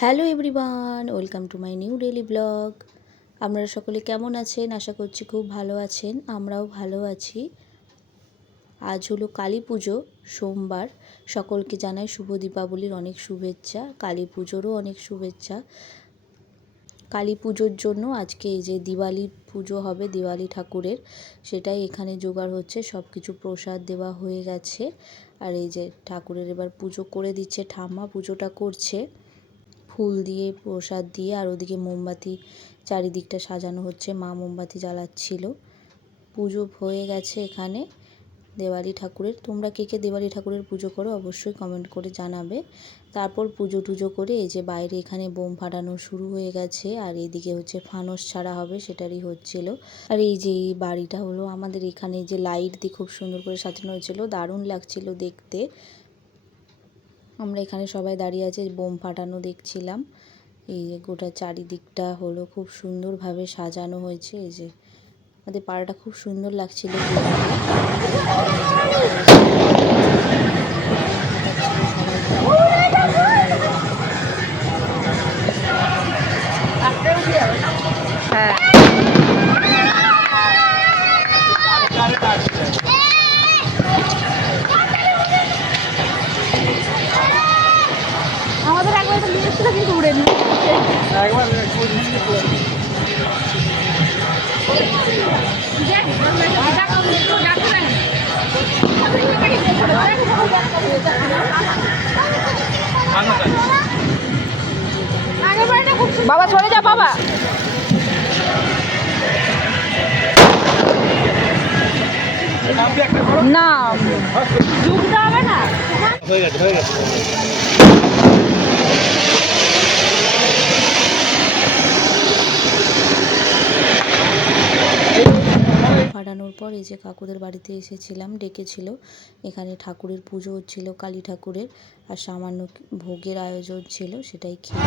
Hello everyone, welcome to my new daily blog. আপনারা সকলে কেমন আছেন? আশা করছি খুব ভালো আছেন। আমরাও ভালো আছি। আজ হলো কালী পুজো, সোমবার। সকলকে জানাই শুভ দীপাবলির অনেক শুভেচ্ছা, কালী পুজোরও অনেক শুভেচ্ছা। কালী পুজোর জন্য আজকে এই যে দিওয়ালি পুজো হবে, দিওয়ালি ঠাকুরের, সেটাই এখানে জোগাড় হচ্ছে। সব কিছু প্রসাদ দেওয়া হয়ে গেছে। আর এই যে ঠাকুরের এবার পুজো করে দিচ্ছে ঠাম্মা, পুজোটা করছে ফুল দিয়ে, প্রসাদ দিয়ে। আর ওদিকে মোমবাতি চারিদিকটা সাজানো হচ্ছে, মা মোমবাতি জ্বালাচ্ছিল। পুজো হয়ে গেছে এখানে দেওয়ালি ঠাকুরের। তোমরা কে কে দেওয়ালি ঠাকুরের পুজো করো অবশ্যই কমেন্ট করে জানাবে। তারপর পুজো টুজো করে এই যে বাইরে এখানে বোম ফাটানো শুরু হয়ে গেছে। আর এদিকে হচ্ছে ফানস ছাড়া হবে, সেটারই হচ্ছিল। আর এই যে এই বাড়িটা হলো আমাদের এখানে যে লাইট দিয়ে খুব সুন্দর করে সাজানো হয়েছিল, দারুণ লাগছিল দেখতে। আমরা এখানে সবাই দাঁড়িয়ে আছে, বোম ফাটানো দেখছিলাম। এই যে গোটা চারিদিকটা হলো খুব সুন্দরভাবে সাজানো হয়েছে। এই যে আমাদের পাড়াটা খুব সুন্দর লাগছিল আমাদের একবার একটা নিয়ে এসেছিল কিন্তু উড়েনি। বাবা সরে যা বাবা। না ঢুকতে হবে না। হয়ে গেছে হয়ে গেছে। ফাটানোর পর এই যে কাকুদের বাড়িতে এসেছিলাম, ডেকেছিল। এখানে ঠাকুরের পুজো হচ্ছিল, কালী ঠাকুরের। আর সামান্য ভোগের আয়োজন ছিল, সেটাই খেয়ে